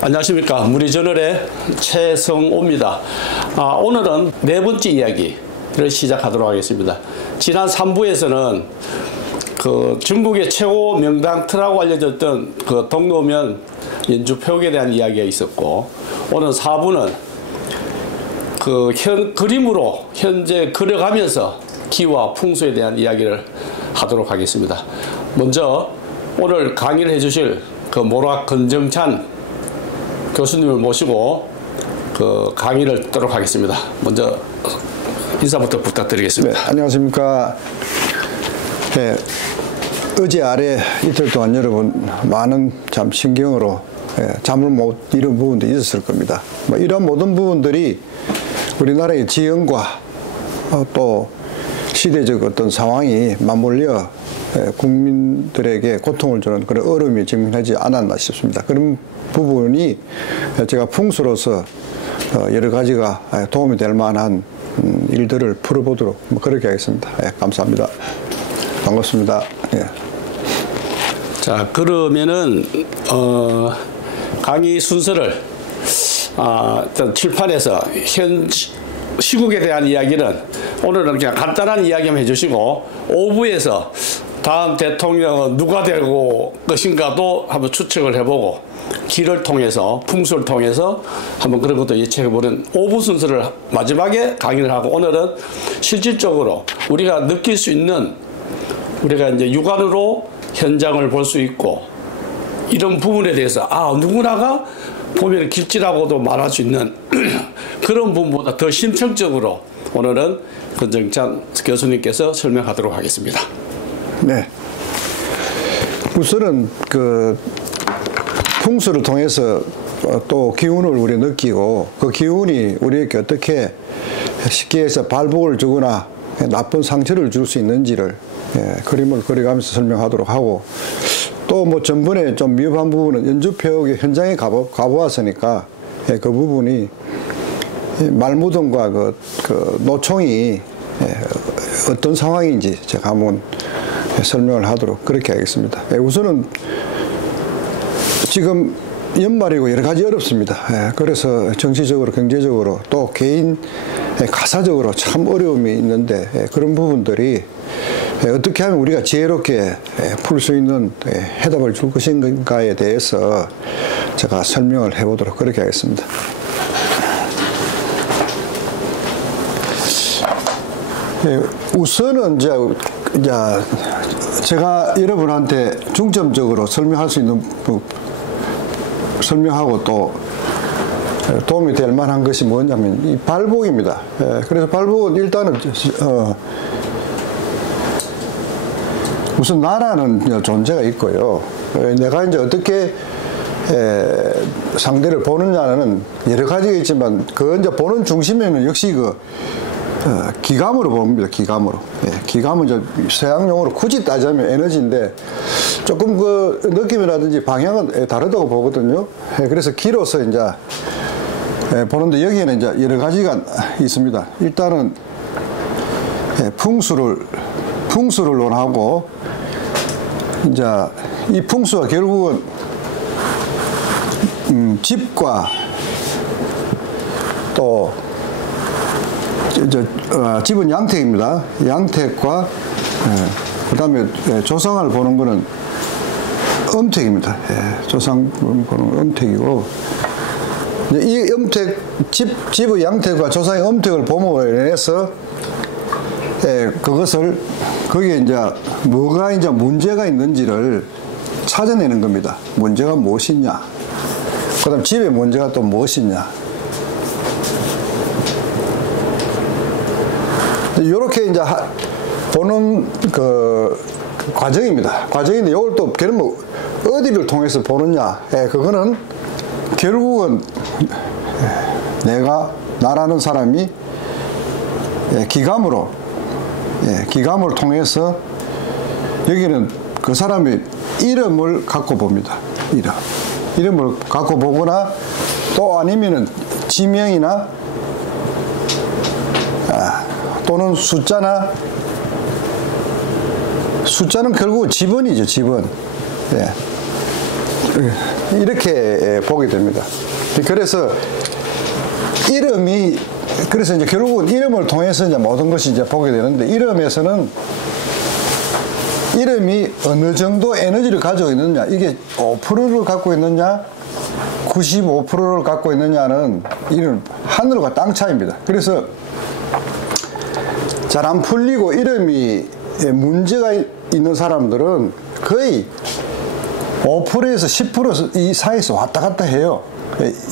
안녕하십니까. 무리저널의 최성호입니다. 오늘은 네 번째 이야기를 시작하도록 하겠습니다. 지난 3부에서는 그 중국의 최고 명당터라고 알려졌던 그 동로면 연주표역에 대한 이야기가 있었고, 오늘 4부는 그 그림으로 현재 그려가면서 기와 풍수에 대한 이야기를 하도록 하겠습니다. 먼저 오늘 강의를 해주실 그 모락 건정찬 교수님을 모시고 그 강의를 듣도록 하겠습니다. 먼저 인사부터 부탁드리겠습니다. 네, 안녕하십니까. 네, 어제 아래 이틀 동안 여러분 많은 참 신경으로 잠을 못 이룬 부분도 있었을 겁니다. 이런 모든 부분들이 우리나라의 지형과 또 시대적 어떤 상황이 맞물려 국민들에게 고통을 주는 그런 어려움이 직면하지 않았나 싶습니다. 그런 부분이 제가 풍수로서 여러 가지가 도움이 될 만한 일들을 풀어보도록 그렇게 하겠습니다. 감사합니다. 반갑습니다. 예. 자, 그러면은 강의 순서를 일단 칠판에서 현 시국에 대한 이야기는 오늘은 그냥 간단한 이야기만 해주시고, 5부에서 다음 대통령은 누가 될 것인가도 한번 추측을 해보고, 기를 통해서 풍수를 통해서 한번 그런 것도 예측해보는 5부 순서를 마지막에 강의를 하고, 오늘은 실질적으로 우리가 느낄 수 있는, 우리가 이제 육안으로 현장을 볼 수 있고 이런 부분에 대해서 누구나가 보면 길지라고도 말할 수 있는 그런 부분보다 더 심층적으로 오늘은 건정찬 교수님께서 설명하도록 하겠습니다. 네. 우선은 그 풍수를 통해서 또 기운을 우리 느끼고, 그 기운이 우리에게 어떻게 쉽게 해서 발복을 주거나 나쁜 상처를 줄 수 있는지를 그림을 그려가면서 설명하도록 하고, 또 뭐 전번에 좀 미흡한 부분은 연주표역의 현장에 가보았으니까 그 부분이 말무덤과 그 노총이 어떤 상황인지 제가 한번 설명을 하도록 그렇게 하겠습니다. 우선은 지금 연말이고 여러 가지 어렵습니다. 그래서 정치적으로, 경제적으로, 또 개인 가사적으로 참 어려움이 있는데, 그런 부분들이 어떻게 하면 우리가 지혜롭게 풀 수 있는 해답을 줄 것인가에 대해서 제가 설명을 해보도록 그렇게 하겠습니다. 우선은 이제 제가 여러분한테 중점적으로 설명할 수 있는 설명하고 또 도움이 될 만한 것이 뭐냐면 이 발복입니다. 그래서 발복은 일단은 우선 나라는 존재가 있고요. 내가 이제 어떻게 상대를 보느냐는 여러 가지가 있지만, 그 이제 보는 중심에는 역시 기감으로 봅니다. 기감으로. 기감은 이제 서양용어로 굳이 따지면 에너지인데, 조금 그 느낌이라든지 방향은 다르다고 보거든요. 그래서 기로서 이제 보는데, 여기에는 이제 여러 가지가 있습니다. 일단은 풍수를 논하고, 이제 이 풍수가 결국은 집과 또 집은 양택입니다. 양택과 그다음에 조상을 보는 거는 음택입니다. 조상 보는 음택이고, 이 음택 집의 양택과 조상의 음택을 봄으로 인해서 그것을 거기에 이제 뭐가 이제 문제가 있는지를 찾아내는 겁니다. 문제가 무엇이냐, 그다음 집의 문제가 또 무엇이냐. 이렇게 이제 보는 그 과정입니다. 과정인데, 이걸 또 그러면 어디를 통해서 보느냐? 그거는 결국은 나라는 사람이 기감을 통해서, 여기는 그 사람의 이름을 갖고 봅니다. 이름을 갖고 보거나, 또 아니면은 지명이나 또는 숫자나 숫자는 결국 지번이죠, 지번. 예. 이렇게 보게 됩니다. 그래서 이름이, 그래서 이제 결국은 이름을 통해서 이제 모든 것이 이제 보게 되는데, 이름에서는 이름이 어느 정도 에너지를 가지고 있느냐, 이게 5%를 갖고 있느냐, 95%를 갖고 있느냐는 이런 하늘과 땅 차이입니다. 그래서 잘 안 풀리고 이름이 문제가 있는 사람들은 거의 5%에서 10% 이 사이에서 왔다 갔다 해요.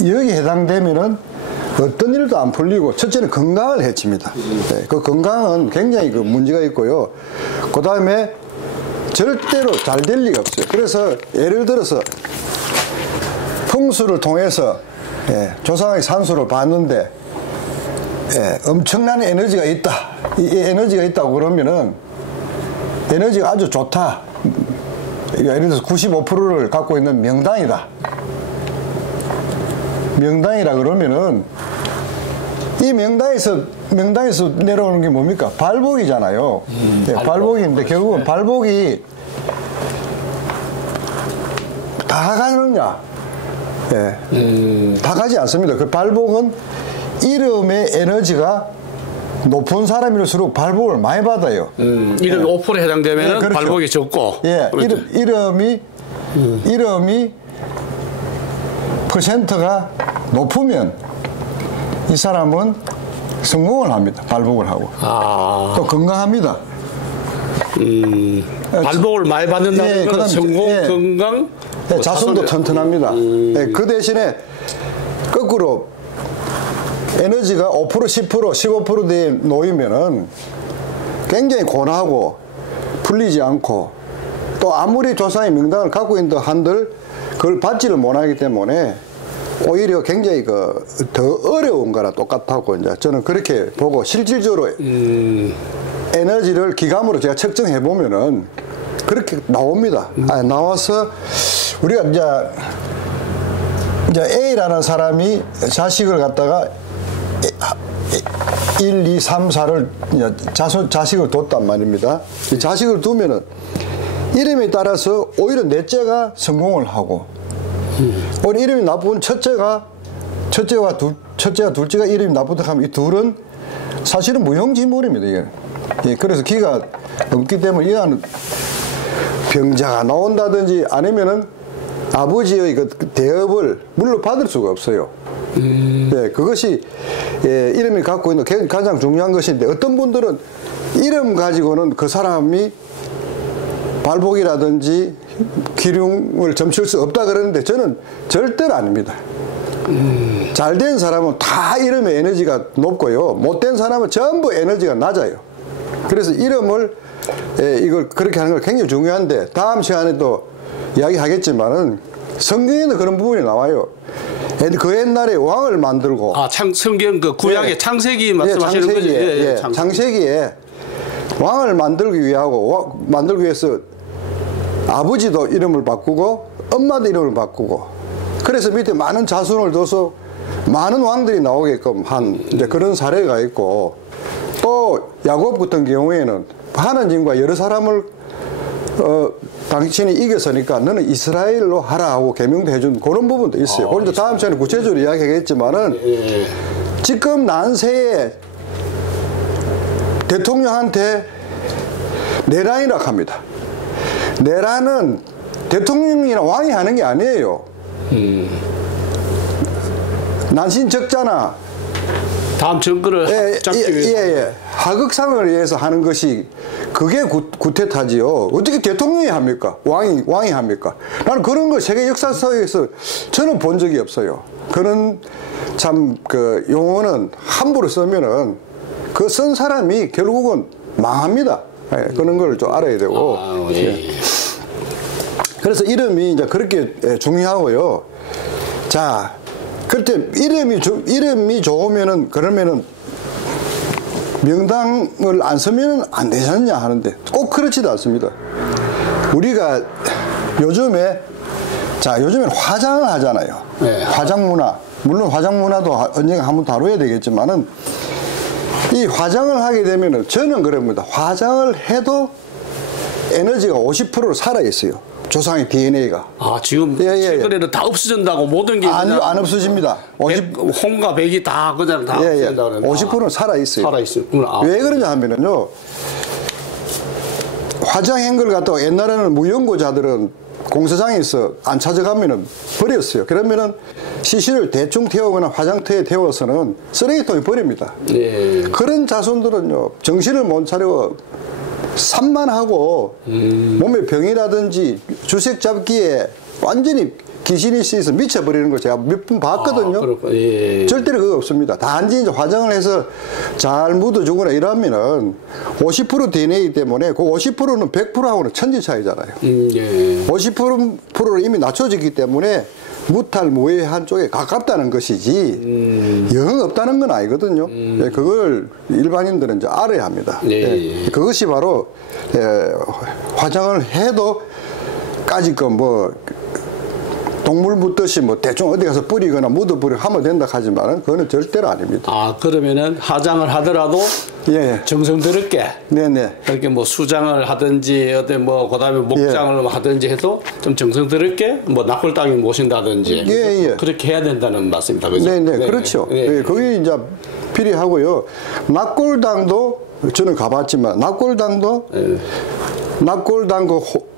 여기 해당되면은 어떤 일도 안 풀리고, 첫째는 건강을 해칩니다. 그 건강은 굉장히 그 문제가 있고요. 그 다음에 절대로 잘 될 리가 없어요. 그래서 예를 들어서 풍수를 통해서 조상의 산수를 봤는데 엄청난 에너지가 있다. 이 에너지가 있다고 그러면은 에너지가 아주 좋다. 예를 들어서 95%를 갖고 있는 명당이다. 명당이라 그러면은 이 명당에서 내려오는 게 뭡니까? 발복이잖아요. 발복인데 결국은 발복이 다 가느냐? 다 가지 않습니다. 그 발복은 이름의 에너지가 높은 사람일수록 발복을 많이 받아요. 이름이 5%에 해당되면 그렇죠. 발복이 적고. 그렇죠. 이름이 퍼센트가 높으면 이 사람은 성공을 합니다. 발복을 하고. 또 건강합니다. 발복을 많이 받는다는 건 성공, 건강, 자손도 튼튼합니다. 그 대신에 거꾸로 에너지가 5%, 10%, 15%에 놓이면은 굉장히 고나하고 풀리지 않고, 또 아무리 조상의 명당을 갖고 있는 한들 그걸 받지를 못하기 때문에 오히려 굉장히 더 어려운 거랑 똑같다고 이제 저는 그렇게 보고, 실질적으로 에너지를 기감으로 제가 측정해 보면은 그렇게 나옵니다. 나와서 우리가 이제 A라는 사람이 자식을 갖다가 1, 2, 3, 4를 자식을 뒀단 말입니다. 이 자식을 두면은 이름에 따라서 오히려 넷째가 성공을 하고, 오히려 이름이 나쁜 첫째가 둘째가 이름이 나쁘다 하면 이 둘은 사실은 무용지물입니다. 이게. 그래서 기가 없기 때문에 이런 병자가 나온다든지 아니면은 아버지의 그 대업을 물러받을 수가 없어요. 그것이 이름이 갖고 있는 가장 중요한 것인데, 어떤 분들은 이름 가지고는 그 사람이 발복이라든지 기륭을 점칠 수 없다 그러는데, 저는 절대로 아닙니다. 잘된 사람은 다 이름의 에너지가 높고요, 못된 사람은 전부 에너지가 낮아요. 그래서 이름을 이걸 그렇게 하는 건 굉장히 중요한데, 다음 시간에 또 이야기하겠지만은 성경에는 그런 부분이 나와요. 그 옛날에 왕을 만들고, 성경 그 구약의 창세기 말씀하시는 거죠? 창세기에 왕을 만들기 위해서 아버지도 이름을 바꾸고 엄마도 이름을 바꾸고, 그래서 밑에 많은 자손을 둬서 많은 왕들이 나오게끔 한 이제 그런 사례가 있고, 또 야곱 같은 경우에는 하나님과 여러 사람을 당신이 이겼으니까 너는 이스라엘로 하라 하고 계명도 해준 그런 부분도 있어요. 그런데 다음 시간에 구체적으로 이야기하겠지만은 지금 난세에 대통령한테 내란이라고 합니다. 내란은 대통령이나 왕이 하는 게 아니에요. 난신 적잖아. 다음 정권을 잡기 위해서. 하극상을 위해서 하는 것이 그게 구태타지요. 어떻게 대통령이 합니까? 왕이 합니까? 나는 그런 걸 세계 역사서에서 저는 본 적이 없어요. 그런 참 그 용어는 함부로 쓰면은 그 쓴 사람이 결국은 망합니다. 그런 걸 좀 알아야 되고. 그래서 이름이 이제 그렇게 중요하고요. 자, 그때 이름이 좋으면은, 그러면은 명당을 안 쓰면 안 되지 않냐 하는데 꼭 그렇지도 않습니다. 우리가 요즘에는 화장을 하잖아요. 화장 문화. 물론 화장 문화도 언젠가 한번 다뤄야 되겠지만은, 이 화장을 하게 되면은 저는 그럽니다. 화장을 해도 에너지가 50%로 살아있어요. 조상의 DNA가. 아, 지금 최근에는 다 없어진다고 모든 게 아니요, 안 없어집니다. 홍과 백이 다 그냥 다 없어진다고 그러는데 50%는 살아있어요. 살아있어요. 왜 그러냐 하면은요, 화장한 걸 갖다가 옛날에는 무연고자들은 공사장에서 안 찾아가면은 버렸어요. 그러면은 시신을 대충 태우거나 화장터에 태워서는 쓰레기통에 버립니다. 네. 그런 자손들은요, 정신을 못 차리고 산만하고 몸에 병이라든지 주색 잡기에 완전히 귀신이 씌어서 미쳐버리는 걸 제가 몇 번 봤거든요. 절대로 그거 없습니다. 단지 이제 화장을 해서 잘 묻어주거나 이러면은 50% DNA 때문에 그 50%는 100%하고는 천지 차이잖아요. 50%를 이미 낮춰졌기 때문에 무탈무해한 쪽에 가깝다는 것이지 영 없다는 건 아니거든요. 그걸 일반인들은 이제 알아야 합니다. 그것이 바로 화장을 해도 까짓 뭐 동물 묻듯이 뭐 대충 어디 가서 뿌리거나 묻어버리고 하면 된다 하지만은 그거는 절대로 아닙니다. 아, 그러면은 화장을 하더라도 정성스럽게 이렇게 뭐 수장을 하든지 어떤 뭐 그다음에 목장을 하든지 해도 좀 정성스럽게 뭐 납골당에 모신다든지 그렇게 해야 된다는 말씀입니다. 그죠? 그렇죠. 그게 이제 필요하고요. 납골당도 저는 가봤지만 납골당도 납골당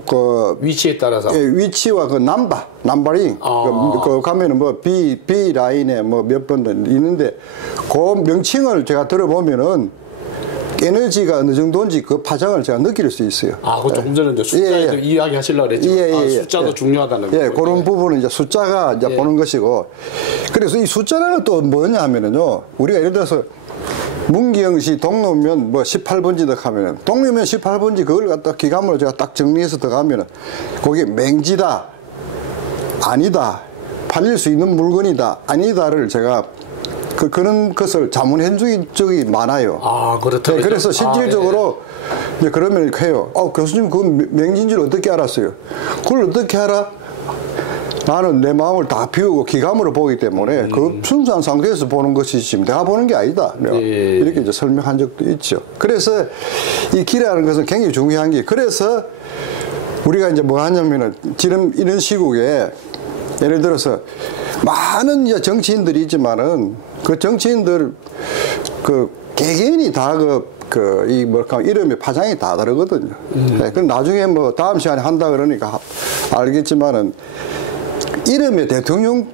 그 위치에 따라서 위치와 그 남바링 그 가면은 뭐 B 라인에 뭐 몇 번 있는데 그 명칭을 제가 들어보면은 에너지가 어느 정도인지 그 파장을 제가 느낄 수 있어요. 아, 그 조금 전에 숫자에도 이야기 하시려고 그랬죠. 숫자도 중요하다는 거. 그런 부분은 이제 숫자가 이제 보는 것이고, 그래서 이 숫자는 또 뭐냐 하면은요, 우리가 예를 들어서 문기영시 동로면 뭐 18번지 더 가면은 동로면 18번지 그걸 갖다 기관으로 제가 딱 정리해서 들어가면은 거기에 맹지다, 아니다, 팔릴 수 있는 물건이다, 아니다를 제가 그런 것을 자문해 준 적이 많아요. 아, 그렇다. 그래서 실질적으로 이제 그러면 해요. 교수님 그건 맹지인 줄 어떻게 알았어요? 그걸 어떻게 알아? 나는 내 마음을 다 비우고 기감으로 보기 때문에 그 순수한 상태에서 보는 것이 지금 내가 보는 게 아니다. 이렇게 이제 설명한 적도 있죠. 그래서 이 기라는 것은 굉장히 중요한 게, 그래서 우리가 이제 뭐 하냐면은 지금 이런 시국에 예를 들어서 많은 이제 정치인들이 있지만은 그 정치인들 그 개개인이 다 이 뭐랄까 이름이 파장이 다 다르거든요. 그 나중에 뭐 다음 시간에 한다 그러니까 알겠지만은 이름에 대통령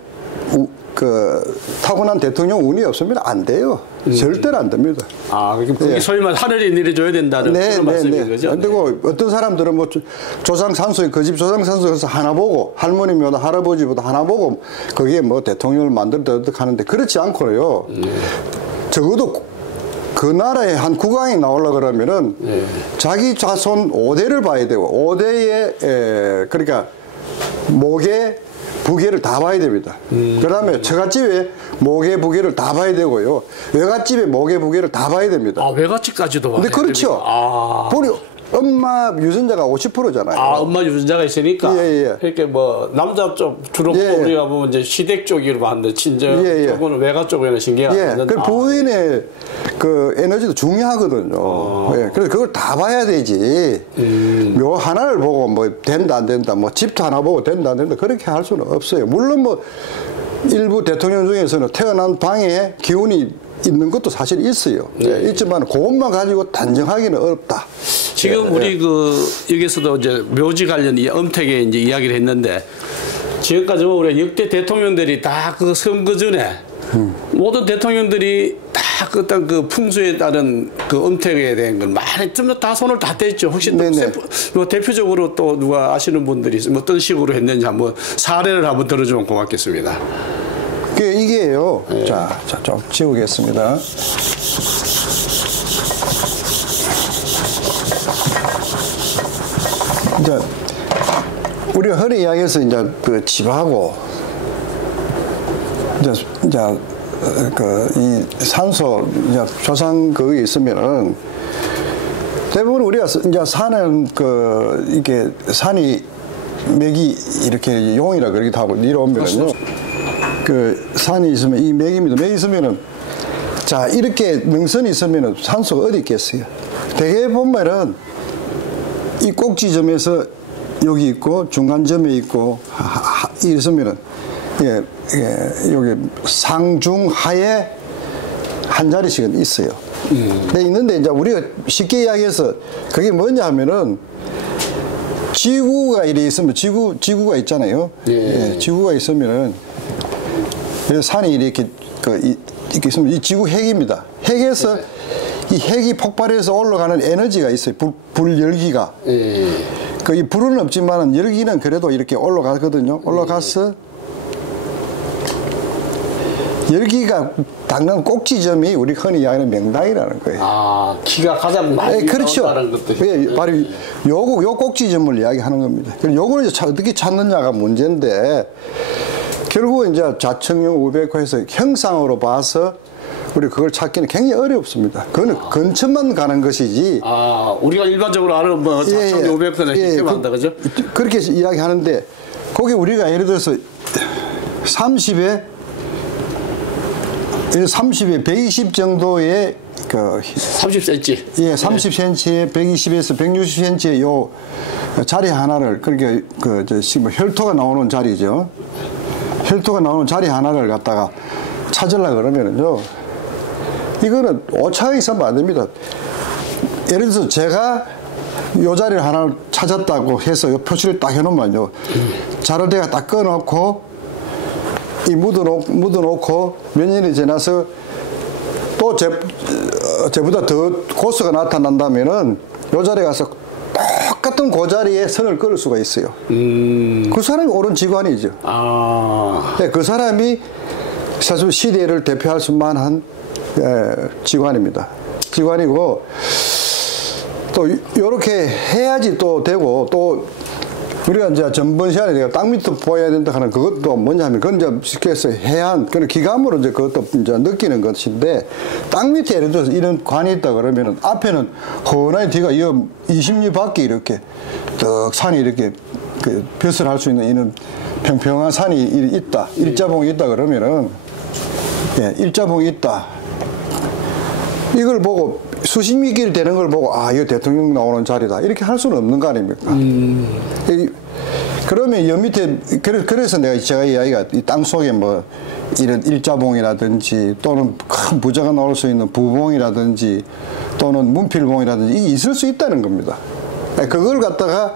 타고난 대통령 운이 없으면 안 돼요. 절대로 안 됩니다. 아, 그게 소위 말 하늘이 내려줘야 된다는 그런 말씀인 거죠. 안 되고 어떤 사람들은 뭐 조상 산소에 그 집 조상 산소에서 하나 보고 할머니보다 할아버지보다 하나 보고 거기에 뭐 대통령을 만들다 하는데 그렇지 않고요. 적어도 그 나라의 한 국왕이 나오려고 그러면은 자기 자손 5대를 봐야 되고 5대의 그러니까 목에 부계를 다 봐야 됩니다. 그 다음에 처갓집에 목의 부계를 다 봐야 되고요. 외갓집에 목의 부계를 다 봐야 됩니다. 아, 외갓집까지도 봐야 됩니다. 그렇죠. 우리 엄마 유전자가 50%잖아요. 아, 엄마 유전자가 있으니까. 이렇게 뭐 남자 쪽 주로 우리가 보면 이제 시댁 쪽으로 봤는데 친정 쪽은 외가 쪽에는 신경 안 쓰는데. 그 부인의 그 에너지도 중요하거든요. 그래서 그걸 다 봐야 되지. 묘 하나를 보고 뭐 된다 안 된다, 뭐 집도 하나 보고 된다 안 된다 그렇게 할 수는 없어요. 물론 뭐 일부 대통령 중에서는 태어난 방에 기운이 있는 것도 사실 있어요. 있지만 그것만 가지고 단정하기는 어렵다. 지금 우리 여기서도 이제 묘지 관련 엄택에 이제 이야기를 했는데 지금까지 우리 역대 대통령들이 다 그 선거 전에 모든 대통령들이 다 어떤 그 풍수에 따른 그 엄택에 대한 건 많이 좀 다 손을 다 댔죠. 혹시 뭐 대표적으로 또 누가 아시는 분들이 있으면 어떤 식으로 했는지 한번 사례를 한번 들어주면 고맙겠습니다. 이게요. 자, 좀 지우겠습니다. 이제 우리가 허리 이야기에서 이제 그 집하고 이제 이 산소 이제 조상 그게 있으면은 대부분 우리가 이제 사는 이게 산이 맥이 이렇게 용이라 그러기도 하고 내려오면은요. 그 산이 있으면 이 맥입니다. 맥이 있으면은 자 이렇게 능선이 있으면은 산소가 어디 있겠어요? 대개 보면은 이 꼭지점에서 여기 있고 중간점에 있고 있으면은 여기 상중하에 한 자리씩은 있어요. 근데 있는데 이제 우리가 쉽게 이야기해서 그게 뭐냐 하면은 지구가 이래 있으면 지구가 있잖아요. 예, 지구가 있으면은 산이 이렇게 이렇게 있으면 이 지구 핵입니다. 핵에서 이 핵이 폭발해서 올라가는 에너지가 있어요. 불 열기가. 이 불은 없지만은 열기는 그래도 이렇게 올라가거든요. 올라가서 열기가 닿는 꼭지점이 우리 흔히 이야기하는 명당이라는 거예요. 아, 기가 가장 많이 그렇죠. 나온다는 것도. 예, 바로 요 꼭지점을 이야기하는 겁니다. 요거는 이제 어떻게 찾느냐가 문제인데 결국은 이제 좌측용 우백호에서 형상으로 봐서 우리 그걸 찾기는 굉장히 어렵습니다. 그거는 근처만 가는 것이지. 아, 우리가 일반적으로 아는 뭐 좌측용 우백호는 쉽게 만다, 그죠? 그렇게 이야기하는데 거기 우리가 예를 들어서 30에 120 정도의 30cm. 예, 30cm에 120에서 160cm의 요 자리 하나를 그러니까 지금 혈토가 나오는 자리죠. 혈토가 나오는 자리 하나를 갖다가 찾으려고 그러면은요. 이거는 오차가 있으면 안 됩니다. 예를 들어서 제가 요 자리를 하나 찾았다고 해서 요 표시를 딱 해놓으면요. 자료대가 딱 꺼놓고 묻어놓고 몇 년이 지나서 또 저보다 더 고수가 나타난다면은 요 자리에 가서 똑같은 그 자리에 선을 그을 수가 있어요. 그 사람이 옳은 직관이죠. 네, 그 사람이 사실 시대를 대표할 수만한 직관입니다. 직관이고 또 이렇게 해야지 또 되고 또 우리가 이제 전번 시간에 내가 땅 밑을 보여야 된다 하는 그것도 뭐냐 하면 그건 이제 쉽게 해서 해안, 그런 기감으로 이제 그것도 이제 느끼는 것인데 땅 밑에 예를 들어서 이런 관이 있다 그러면은 앞에는 훤하게 뒤가 20리 밖에 이렇게 떡 산이 이렇게 벼슬 할 수 있는 이런 평평한 산이 있다. 일자봉이 있다 그러면은 일자봉이 있다. 이걸 보고 수십 미길 되는 걸 보고 이거 대통령 나오는 자리다 이렇게 할 수는 없는 거 아닙니까? 그러면 여 밑에 그래서 제가 이야기가 이 땅 속에 뭐 이런 일자봉이라든지 또는 큰 부자가 나올 수 있는 부봉이라든지 또는 문필봉이라든지 이게 있을 수 있다는 겁니다. 그걸 갖다가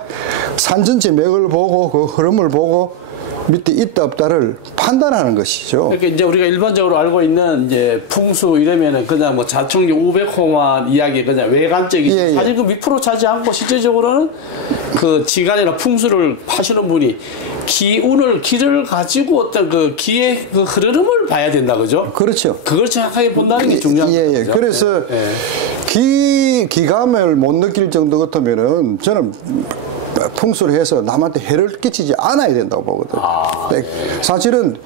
산 전체 맥을 보고 그 흐름을 보고 밑에 있다 없다를 판단하는 것이죠. 그러니까 이제 우리가 일반적으로 알고 있는 이제 풍수 이러면은 그냥 뭐 좌측용 우백호만 이야기 그냥 외관적이지 사실 그 밑으로 차지 않고 실제적으로는 그 지간이나 풍수를 하시는 분이 기를 가지고 어떤 그 기의 그 흐름을 봐야 된다, 그죠? 그렇죠. 그걸 정확하게 본다는 게 중요한 거죠. 그래서 기감을 못 느낄 정도 같으면은 저는 풍수를 해서 남한테 해를 끼치지 않아야 된다고 보거든요. 사실은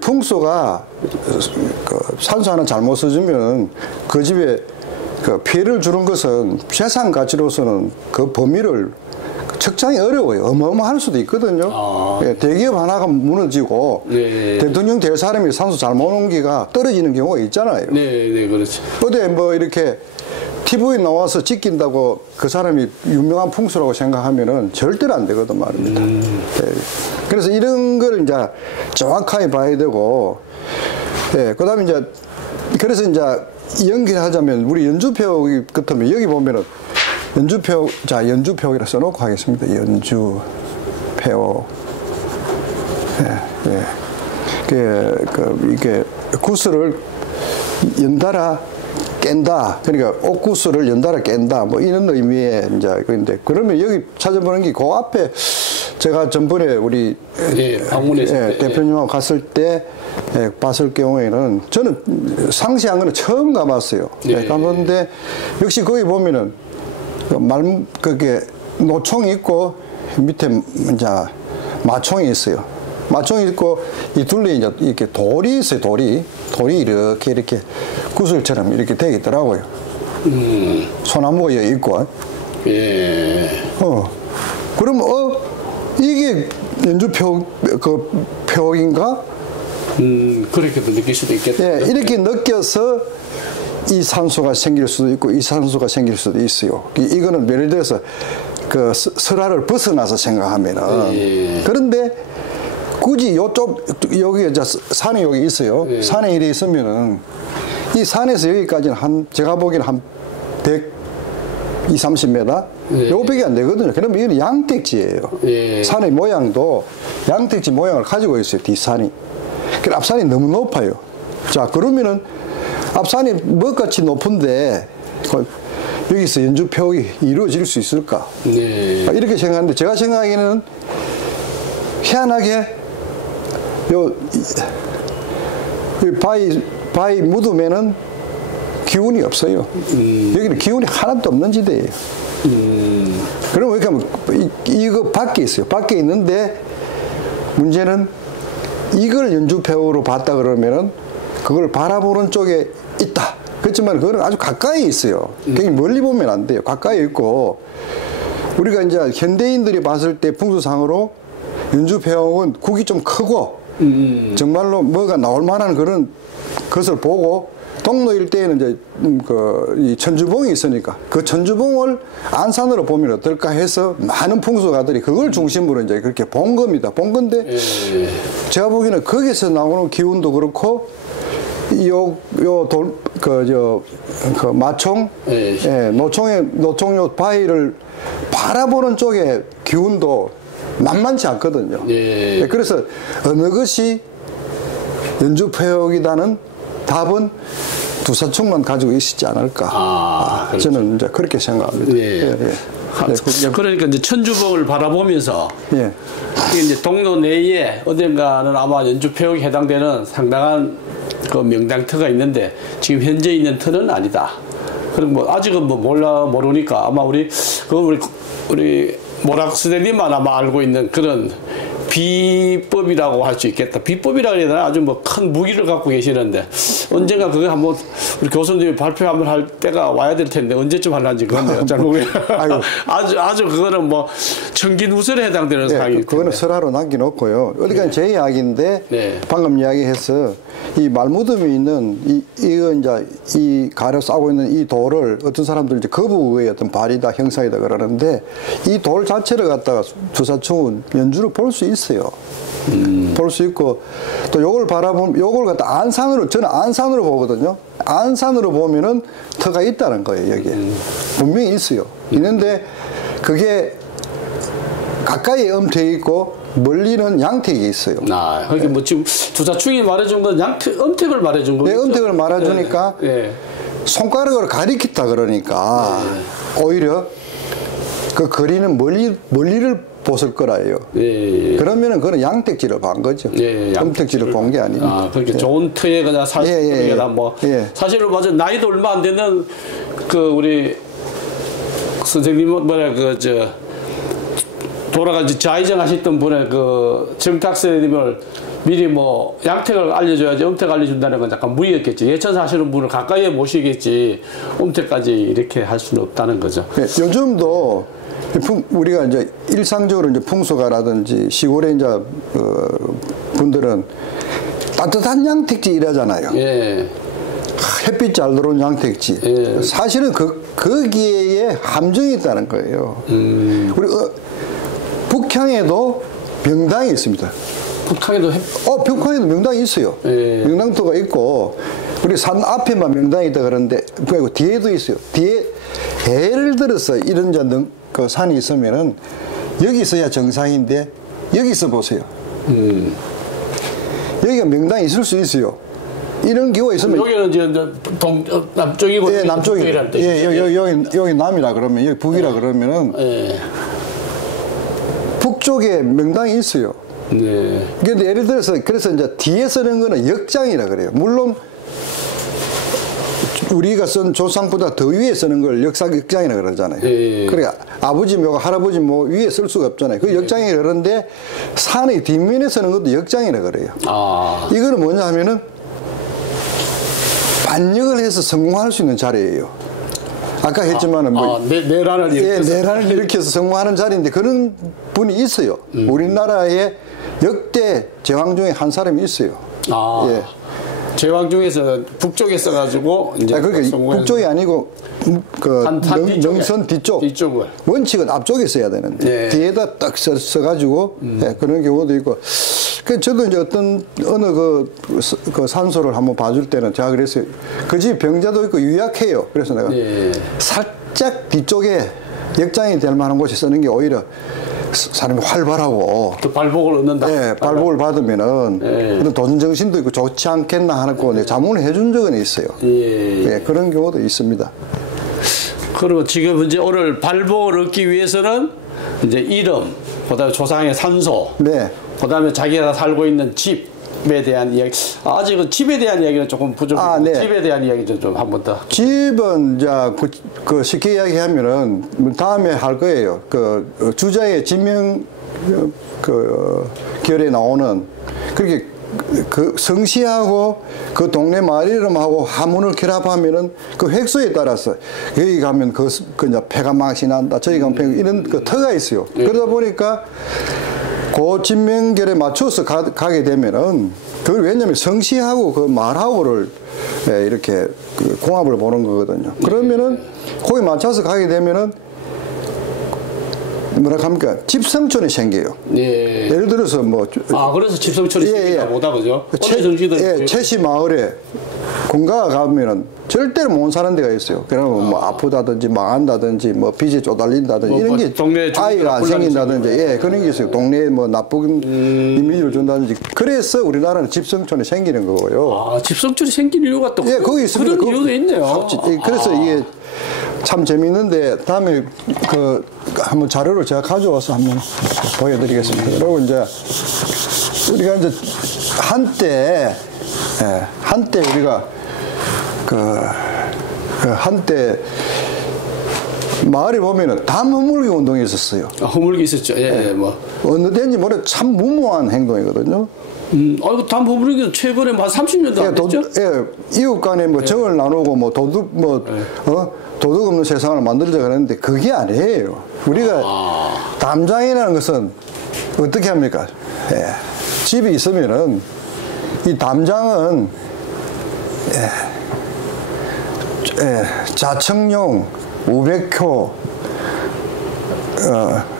풍수가 산소 하나 잘못 써주면 그 집에 피해를 주는 것은 재산 가치로서는 그 범위를 측정이 어려워요. 어마어마할 수도 있거든요. 대기업 하나가 무너지고 대통령 될 사람이 산소 잘못 옮기가 떨어지는 경우가 있잖아요. 네, 그렇죠. 어디 뭐 이렇게 TV에 나와서 찍힌다고 그 사람이 유명한 풍수라고 생각하면은 절대로 안 되거든 말입니다. 그래서 이런 걸 이제 정확하게 봐야 되고, 그 다음에 이제, 그래서 이제 연결하자면 우리 연주표 같으면 여기 보면은 연주표, 연주표이라 써놓고 하겠습니다. 연주표. 이게 구슬을 연달아 깬다. 그러니까 옥구슬을 연달아 깬다. 뭐 이런 의미의 이제 그런데 그러면 여기 찾아보는 게 그 앞에 제가 전번에 우리 대표님하고 갔을 때 봤을 경우에는 저는 상세한 거는 처음 가봤어요. 가봤는데 역시 거기 보면은 그게 노총이 있고 밑에 이제 마총이 있어요. 마총이 있고 이 둘레에 이제 이렇게 돌이 있어요. 돌이 이렇게 구슬처럼 이렇게 되어 있더라고요. 소나무가 여기 있고. 그러면 이게 연주표 표인가? 그렇게도 느낄 수도 있겠다. 이렇게 느껴서 이 산소가 생길 수도 있고 이 산소가 생길 수도 있어요. 이거는 예를 들어서 그 설화를 벗어나서 생각하면은 그런데 굳이 요쪽 여기 이제 산이 여기 있어요. 산에 이래 있으면은 이 산에서 여기까지는 제가 보기에는 한 120-30m 요밖에 안 되거든요. 그러면 이건 양택지예요. 산의 모양도 양택지 모양을 가지고 있어요. 뒷산이. 그 앞산이 너무 높아요. 자, 그러면은 앞산이 뭐같이 높은데 여기서 연주 표현이 이루어질 수 있을까? 이렇게 생각하는데 제가 생각하기에는 희한하게 바위 묻으면은 기운이 없어요. 여기는 기운이 하나도 없는 지대예요. 그럼 그러니까 이거 밖에 있어요. 밖에 있는데 문제는 이걸 연주표로 봤다 그러면은 그걸 바라보는 쪽에 있다. 그렇지만 그거는 아주 가까이 있어요. 굉장히 멀리 보면 안 돼요. 가까이 있고 우리가 이제 현대인들이 봤을 때 풍수상으로 연주표는 국이 좀 크고 정말로 뭐가 나올 만한 그런 것을 보고 동로 일대에는 이제 이 천주봉이 있으니까 그 천주봉을 안산으로 보면 어떨까 해서 많은 풍수가들이 그걸 중심으로 이제 그렇게 본 겁니다. 본 건데 제가 보기에는 거기서 나오는 기운도 그렇고 마총, 노총 요 바위를 바라보는 쪽의 기운도 만만치 않거든요. 그래서 어느 것이 연주표역이라는 답은 두사총만 가지고 있지 않을까. 저는 이제 그렇게 생각합니다. 그러니까 이제 천주봉을 바라보면서 이게 이제 동로 내에 어딘가는 아마 연주표역에 해당되는 상당한 그 명당터가 있는데 지금 현재 있는 터는 아니다. 그리고 뭐 아직은 뭐 모르니까 아마 우리 모락스대님만 아마 알고 있는 그런 비법이라고 할 수 있겠다. 비법이라고 해야 되나? 아주 뭐 큰 무기를 갖고 계시는데 언젠가 그거 한번 우리 교수님이 발표 한번 할 때가 와야 될 텐데 언제쯤 할란지 그건 잘 모르겠어요. 아주 그거는 뭐 천기누설에 해당되는 사항이기 때문에. 그거는 설화로 남겨놓고요. 어디가 제 이야기인데 방금 이야기해서 이 말무덤이 있는 이거 이제 이 가려 싸고 있는 이 돌을 어떤 사람들 이제 거부의 어떤 발이다 형상이다 그러는데 이 돌 자체를 갖다가 두사총은 연주를 볼 수 있어요. 볼 수 있고 또 요걸 바라보면 요걸 갖다 안산으로 저는 안산으로 보거든요. 안산으로 보면은 터가 있다는 거예요. 여기에 분명히 있어요. 있는데 그게 가까이에 엄택이 있고 멀리는 양택이 있어요. 그러니까 뭐 지금 두사충이 말해준 건 엄택을 말해준 거죠. 엄택을 말해주니까 손가락으로 가리켰다 그러니까 오히려 그 거리는 멀리를 보실 거라요. 그러면은 그거는 양택지를 본 거죠. 엄택지를 본 게 아니에요. 그렇게 좋은 터에 그냥 사실은 맞아 나이도 얼마 안 되는 그 우리 선생님 돌아가지 좌의정 하셨던 분의 그 정탁선생님을 미리 뭐 양택을 알려줘야지 엄택 알려준다는 건 약간 무리였겠지. 예천 사시는 분을 가까이에 모시겠지 엄택까지 이렇게 할 수는 없다는 거죠. 요즘도 우리가 이제 일상적으로 이제 풍수가라든지 시골에 이제 분들은 따뜻한 양택지 일하잖아요. 햇빛 잘 들어온 양택지. 사실은 거기에 함정이 있다는 거예요. 우리 북향에도 명당이 있습니다. 북한에도 명당이 있어요. 명당터가 있고 우리 산 앞에만 명당이 있다 그러는데 그리고 뒤에도 있어요. 뒤에 예를 들어서 이런 그 산이 있으면은 여기 있어야 정상인데 여기 있어 보세요. 여기가 명당이 있을 수 있어요. 이런 경우가 있으면 여기는 이제 남쪽이고 남쪽이란 뜻이죠. 여기 남이라 그러면 여기 북이라 그러면은 북쪽에 명당이 있어요. 그런데 예를 들어서 그래서 이제 뒤에 쓰는 거는 역장이라 그래요. 물론 우리가 쓴 조상보다 더 위에 쓰는 걸 역장이라 그러잖아요. 그래 아버지 묘가 할아버지 묘 위에 쓸 수가 없잖아요. 그 역장이라 그러는데 산의 뒷면에 쓰는 것도 역장이라 그래요. 이거는 뭐냐 하면은 반역을 해서 성공할 수 있는 자리예요. 아까 했지만은 내란을 일으켜서 성공하는 자리인데 그런 분이 있어요. 우리나라에 역대 제왕 중에 한 사람이 있어요. 제왕 중에서 북쪽에 써가지고 이제 그러니까 북쪽이 아니고 그 능선 뒤쪽을 원칙은 앞쪽에 써야 되는데 뒤에다 딱 써가지고 그런 경우도 있고. 그 저도 이제 어느 그 산소를 한번 봐줄 때는 제가 그랬어요. 그 집 병자도 있고 유약해요. 그래서 내가 살짝 뒤쪽에 역장이 될 만한 곳에 쓰는 게 오히려 사람이 활발하고 또 발복을 얻는다. 네, 발복을 받으면은 그런 도전 정신도 있고 좋지 않겠나 하는 거 자문을 해준 적은 있어요. 그런 경우도 있습니다. 그리고 지금 이제 오늘 발복을 얻기 위해서는 이제 이름, 그다음에 조상의 산소, 그다음에 자기가 살고 있는 집에 대한 이야기. 아직은 집에 대한 이야기는 조금 부족해요. 집에 대한 이야기 좀 한 번 더. 집은 이제 그 쉽게 이야기하면은 다음에 할 거예요. 그 주자의 지명 그 결에 나오는 그렇게 그 성씨하고 그 동네 마을 이름하고 하문을 결합하면은 그 획수에 따라서 여기 가면 그 이제 폐가 망신 난다. 저기 가면 폐가 이런 그 터가 있어요. 그러다 보니까 그 진명결에 맞춰서 가게 되면은 그 왜냐면 성씨하고 그 말하고를 이렇게 그 공합을 보는 거거든요. 그러면은 거기 맞춰서 가게 되면은 뭐라 합니까? 집성촌이 생겨요. 예를 들어서 뭐 그래서 집성촌이 생긴다 보다 그죠? 채시 마을에 공가가 가면은 절대로 못 사는 데가 있어요. 그러면 뭐 아프다든지 망한다든지 뭐 빚에 쪼달린다든지 이런 게 아이가 안 생긴다든지 그런 게 있어요. 동네에 뭐 나쁜 이미지를 준다든지. 그래서 우리나라는 집성촌이 생기는 거고요. 집성촌이 생긴 이유가 또 거기 있습니다. 그런 이유도 있네요. 그래서 이게 참 재미있는데 다음에 그 한번 자료를 제가 가져와서 한번 보여드리겠습니다. 그리고 이제 우리가 이제 한때 우리가 한때 마을에 보면은 담 허물기 운동이 있었어요. 허물기 있었죠. 뭐 어느 때인지 모르 참 무모한 행동이거든요. 이거 담 허물기는 최근에 한 30년도 안 됐죠? 이웃 간에 뭐 정을 나누고 뭐 도둑 도둑 없는 세상을 만들자 그랬는데 그게 아니에요. 우리가 담장이라는 것은 어떻게 합니까? 집이 있으면은 이 담장은 자청용, 우백효,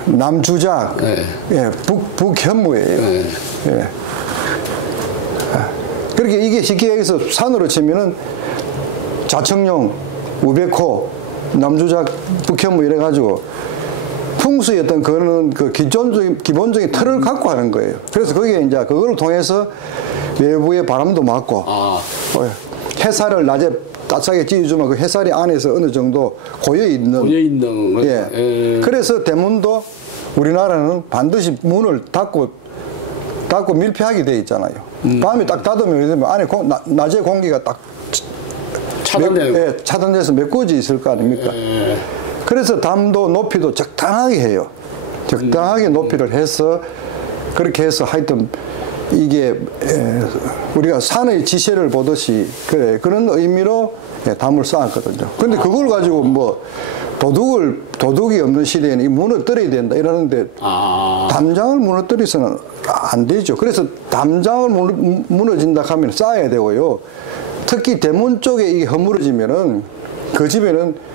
남주작, 북현무예요. 그렇게 이게 쉽게 얘기해서 산으로 치면은 자청용, 우백호, 남주작, 북현무 이래가지고 풍수의 어떤 그런 그 기본적인 틀을 갖고 하는 거예요. 그래서 거기에 이제 그걸 통해서 외부의 바람도 맞고 해살을 낮에 따뜻하게 찌어주면 그 해살이 안에서 어느 정도 고여 있는 그래서 대문도 우리나라는 반드시 문을 닫고 밀폐하게 돼 있잖아요. 밤에 딱 닫으면 안에 낮에 공기가 딱 차단돼서 메꿔져 있을 거 아닙니까? 그래서 담도 높이도 적당하게 해요. 적당하게 높이를 해서 그렇게 해서 하여튼 이게 우리가 산의 지세를 보듯이 그런 의미로 담을 쌓았거든요. 근데 그걸 가지고 뭐 도둑이 없는 시대에는 이 무너뜨려야 된다 이러는데 담장을 무너뜨려서는 안 되죠. 그래서 담장을 무너진다 하면 쌓아야 되고요. 특히 대문 쪽에 이게 허물어지면은 그 집에는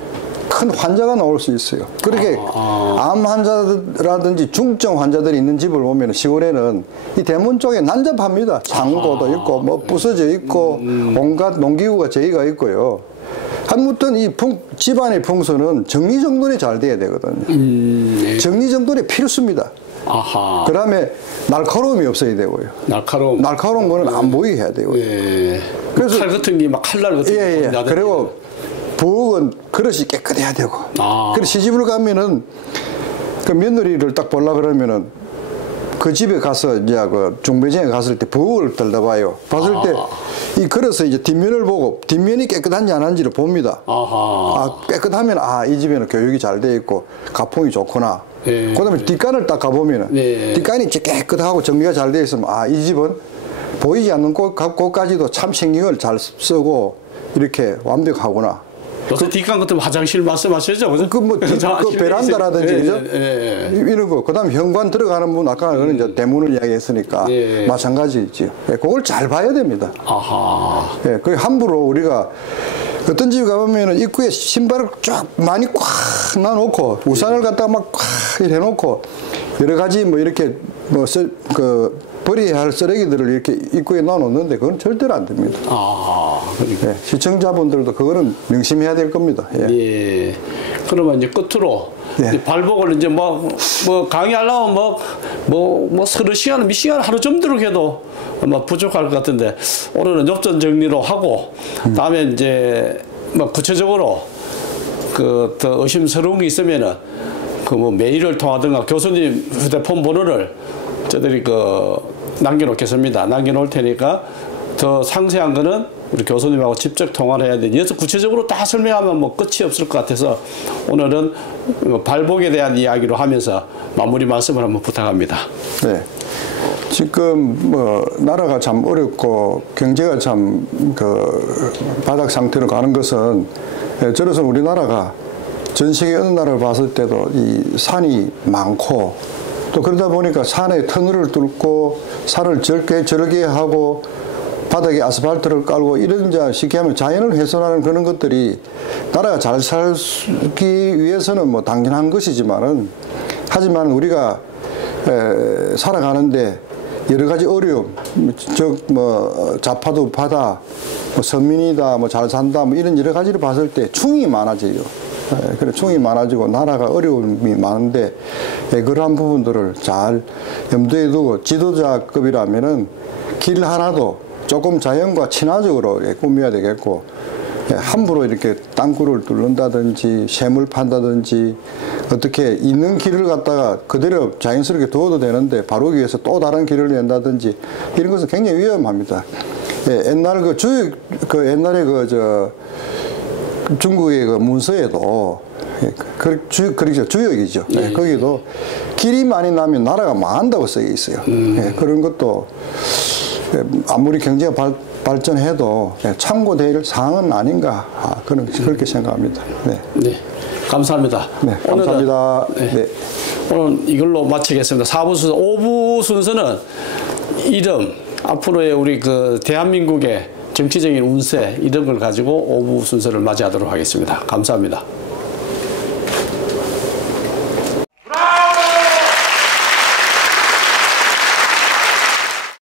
큰 환자가 나올 수 있어요. 그렇게 암 환자라든지 중증 환자들이 있는 집을 보면 시골에는 이 대문 쪽에 난잡합니다. 창고도 있고 뭐 부서져 있고 온갖 농기구가 제의가 있고요. 아무튼 이 집안의 풍수는 정리정돈이 잘 돼야 되거든요. 정리정돈이 필수입니다. 그 다음에 날카로움이 없어야 되고요. 날카로운 거는 안 보이게 해야 되고요. 그래서 칼 같은 게 막 칼날 같은 게 그리고 부엌은 그릇이 깨끗해야 되고. 그래서 시집을 가면은 그 며느리를 딱 보려 그러면은 그 집에 가서 이제 그 중배정에 갔을 때 부엌을 들다봐요. 봤을 때 이 그릇을 이제 뒷면을 보고 뒷면이 깨끗한지 안 한지를 봅니다. 깨끗하면 이 집에는 교육이 잘 돼 있고 가풍이 좋구나. 그다음에 뒷간을 딱 가보면은 뒷간이 깨끗하고 정리가 잘 돼 있으면 이 집은 보이지 않는 곳까지도 참 신경을 잘 쓰고 이렇게 완벽하구나. 요새 뒷강 같은 화장실 말씀하시죠? 그죠? 그 베란다라든지 그죠? 이런 거. 그다음 현관 들어가는 문 아까 그런 이제 대문을 이야기했으니까 마찬가지죠. 그걸 잘 봐야 됩니다. 아하. 그 함부로 우리가 어떤 집 가보면은 입구에 신발을 쫙 많이 꽉 놔놓고 우산을 갖다가 막 꽉 해놓고 여러 가지 뭐 이렇게 버려야 할 쓰레기들을 이렇게 입구에 놔놓는데 그건 절대로 안 됩니다. 그러니까. 시청자분들도 그거는 명심해야 될 겁니다. 예. 그러면 이제 끝으로 발복을 이제 뭐 강의하려면 서너 시간, 몇 시간 하루 정도로 해도 아마 부족할 것 같은데 오늘은 엽전 정리로 하고 다음에 이제 뭐 구체적으로 더 의심스러운 게 있으면은 메일을 통하든가 교수님 휴대폰 번호를 저들이 남겨놓겠습니다. 남겨놓을 테니까 더 상세한 거는 우리 교수님하고 직접 통화를 해야 되니 여기서 구체적으로 다 설명하면 끝이 없을 것 같아서 오늘은 발복에 대한 이야기로 하면서 마무리 말씀을 한번 부탁합니다. 네. 지금 나라가 참 어렵고 경제가 참 바닥 상태로 가는 것은 저로서 우리나라가 전 세계 어느 나라를 봤을 때도 이 산이 많고 또 그러다 보니까 산에 터널을 뚫고 산을 저렇게 하고 바닥에 아스팔트를 깔고 이런 쉽게 하면 자연을 훼손하는 그런 것들이 나라가 잘 살기 위해서는 당연한 것이지만은 하지만 우리가 살아가는데 여러 가지 어려움, 좌파도 우파다, 선민이다, 잘 산다, 이런 여러 가지를 봤을 때 충이 많아져요. 그래 충이 많아지고 나라가 어려움이 많은데 그러한 부분들을 잘 염두에 두고 지도자급이라면은 길 하나도 조금 자연과 친화적으로 꾸며야 되겠고 함부로 이렇게 땅굴을 뚫는다든지 샘을 판다든지 어떻게 있는 길을 갖다가 그대로 자연스럽게 두어도 되는데 바로 위에서 또 다른 길을 낸다든지 이런 것은 굉장히 위험합니다. 옛날 옛날에 중국의 문서에도 그렇죠. 주역이죠. 거기도 길이 많이 나면 나라가 망한다고 써 있어요. 그런 것도 아무리 경제가 발전해도 참고될 사항은 아닌가 그렇게 생각합니다. 네. 감사합니다. 네, 감사합니다. 오늘 이걸로 마치겠습니다. 4부 순서, 5부 순서는 이름, 앞으로의 우리 대한민국의 정치적인 운세 이런 걸 가지고 5부 순서를 맞이하도록 하겠습니다. 감사합니다.